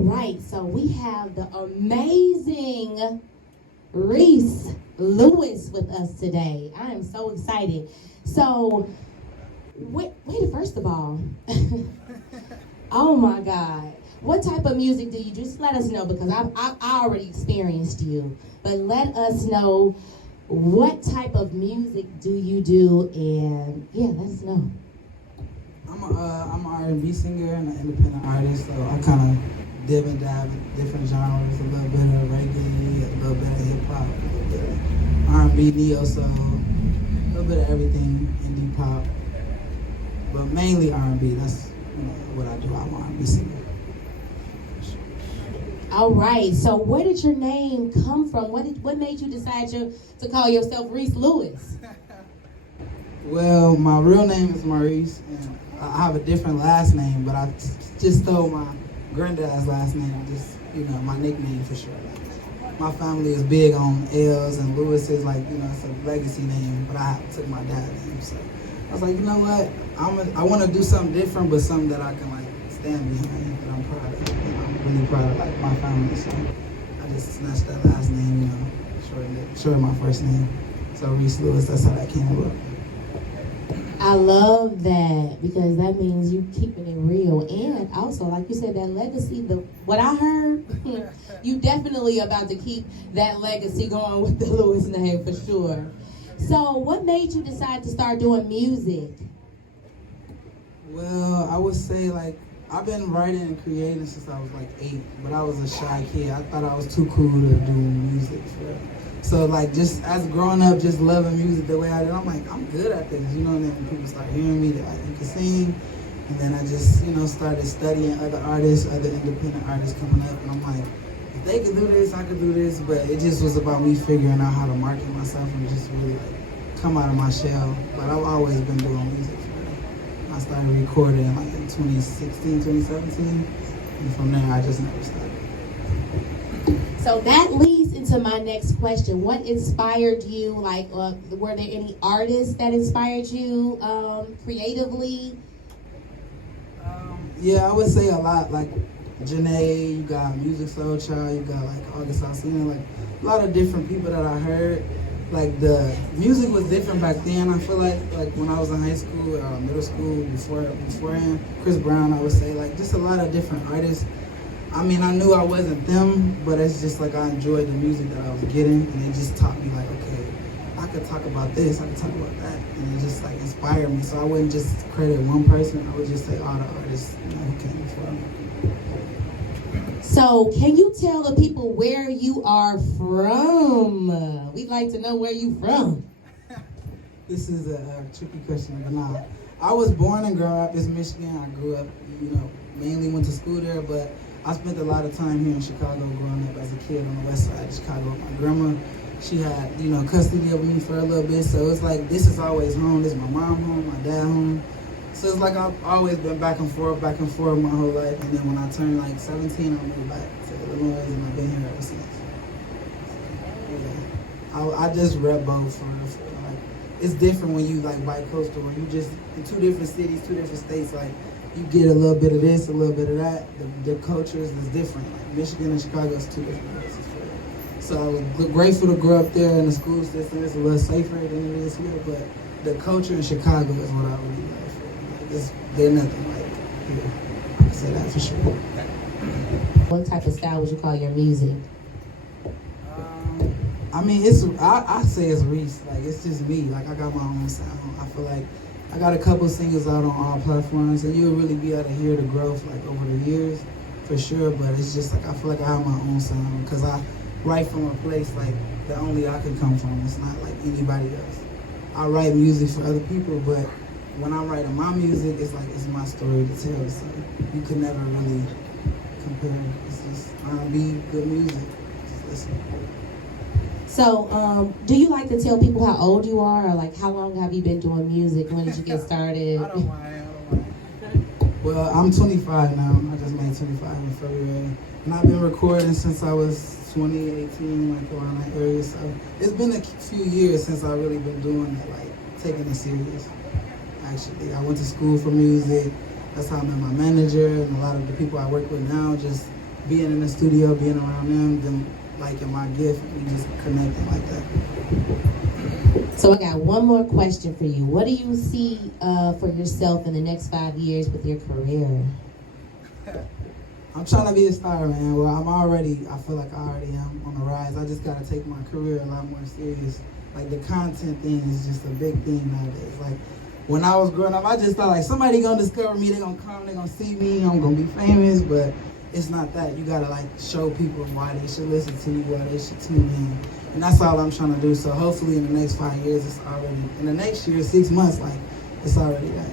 right, so we have the amazing Reece Lewis with us today. I am so excited. So, wait, first of all, oh my God. What type of music do you do? Just let us know, because I already experienced you. But let us know, what type of music do you do? And yeah, let us know. I'm an R&B singer and an independent artist, so I kind of dib and dab in different genres, a little bit of reggae, a little bit of hip hop, a little bit of R&B, neo soul, a little bit of everything, indie pop, but mainly R&B. That's what I do. I'm an R&B singer. All right, so where did your name come from? What made you decide to call yourself Reece Lewis? Well, my real name is Maurice, and I have a different last name, but I just stole my granddad's last name, just, my nickname for sure. My family is big on L's, and Lewis is like, it's a legacy name, but I took my dad's name, so I was like, you know what, I want to do something different, but something that I can, stand behind, that I'm proud of. I'm really proud of, my family, so I just snatched that last name, shortened my first name. So Reece Lewis, that's how that came about. I love that, because that means you keeping it real. And also, like you said, that legacy, what I heard, you definitely about to keep that legacy going with the Lewis name for sure. So what made you decide to start doing music? Well, I would say I've been writing and creating since I was 8, but I was a shy kid. I thought I was too cool to do music. So just as growing up, just loving music the way I did, I'm like, I'm good at this, and then when people start hearing me, they're like, you can sing, and then I just, started studying other artists, other independent artists coming up, and I'm like, if they could do this, I could do this, but it just was about me figuring out how to market myself and just really come out of my shell. But I've always been doing music. I started recording in 2016, 2017, and from there I just never stopped. So that leads into my next question. What inspired you? Were there any artists that inspired you creatively? Yeah, I would say a lot. Janae, you got Music Soul Child, you got August Alsina, a lot of different people that I heard. The music was different back then. I feel like when I was in high school or middle school, beforehand, Chris Brown, I would say, just a lot of different artists. I mean, I knew I wasn't them, but it's just I enjoyed the music that I was getting, and it just taught me okay, I could talk about this, I could talk about that, and it just inspired me. So I wouldn't just credit one person, I would just say all the artists who came before me. So can you tell the people where you are from? We'd like to know where you from. This is a tricky question, but nah. I was born in Grand Rapids, Michigan. I grew up, mainly went to school there, but I spent a lot of time here in Chicago growing up as a kid on the west side of Chicago. My grandma, she had, custody of me for a little bit, so it's this is always home. This is my mom home, my dad home. So it's I've always been back and forth my whole life. And then when I turned 17, I moved back to Illinois, and I've been here ever since. Yeah. I just rep both for it's different when you bi-coastal, when you just in two different cities, two different states, you get a little bit of this, a little bit of that. The cultures is different. Michigan and Chicago is two different places. So I was grateful to grow up there in the school system. It's a little safer than it is here, but the culture in Chicago is what I really love. They're nothing like here. I can say that for sure. What type of style would you call your music? I mean, I say it's Reece. It's just me. I got my own sound. I feel I got a couple singles out on all platforms, and you'll really be able to hear the growth over the years, for sure. But it's just I feel I have my own sound, because I write from a place that only I can come from. It's not like anybody else. I write music for other people, but when I'm writing my music, it's it's my story to tell. So you could never really compare. It's just R&B, good music. Just listen. So, do you like to tell people how old you are, or how long have you been doing music? When did you get started? I don't mind. Well, I'm 25 now. I just made 25 in February. And I've been recording since I was 2018, around that area. So it's been a few years since I've really been doing it, taking it serious. Actually, I went to school for music. That's how I met my manager, and a lot of the people I work with now just being in the studio, being around them liking my gift, and we just connecting like that. So I got one more question for you. What do you see for yourself in the next 5 years with your career? I'm trying to be a star, man. Well, I feel like I already am on the rise. I just gotta take my career a lot more serious. Like, the content thing is just a big thing nowadays. Like, when I was growing up, I just thought, like, somebody gonna discover me, they gonna come, they gonna see me, I'm gonna be famous, but it's not that. You gotta, like, show people why they should listen to you, why they should tune in. And that's all I'm trying to do. So hopefully in the next 5 years, it's already, in the next year, 6 months, like, it's already that.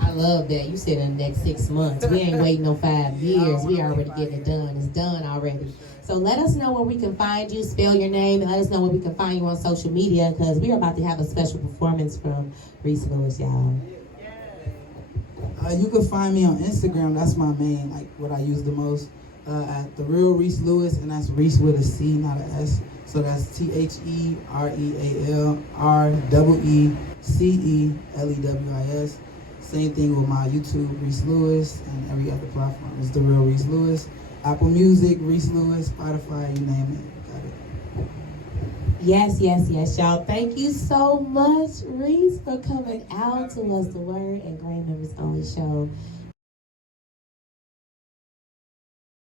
I love that. You said in the next 6 months. We ain't waiting no 5 years. We already getting it done. It's done already. So let us know where we can find you. Spell your name and let us know where we can find you on social media, because we're about to have a special performance from Reece Lewis, y'all. You can find me on Instagram. That's my main, like, what I use the most. At The Real Reece Lewis, and that's Reece with a C, not an S. So that's TheRealReeceLewis. Same thing with my YouTube, Reece Lewis, and every other platform. It's The Real Reece Lewis. Apple Music, Reece Lewis, Spotify, you name it. Got it. Yes, y'all. Thank you so much, Reece, for coming out to us, the Word and GreenMembersOnly Show.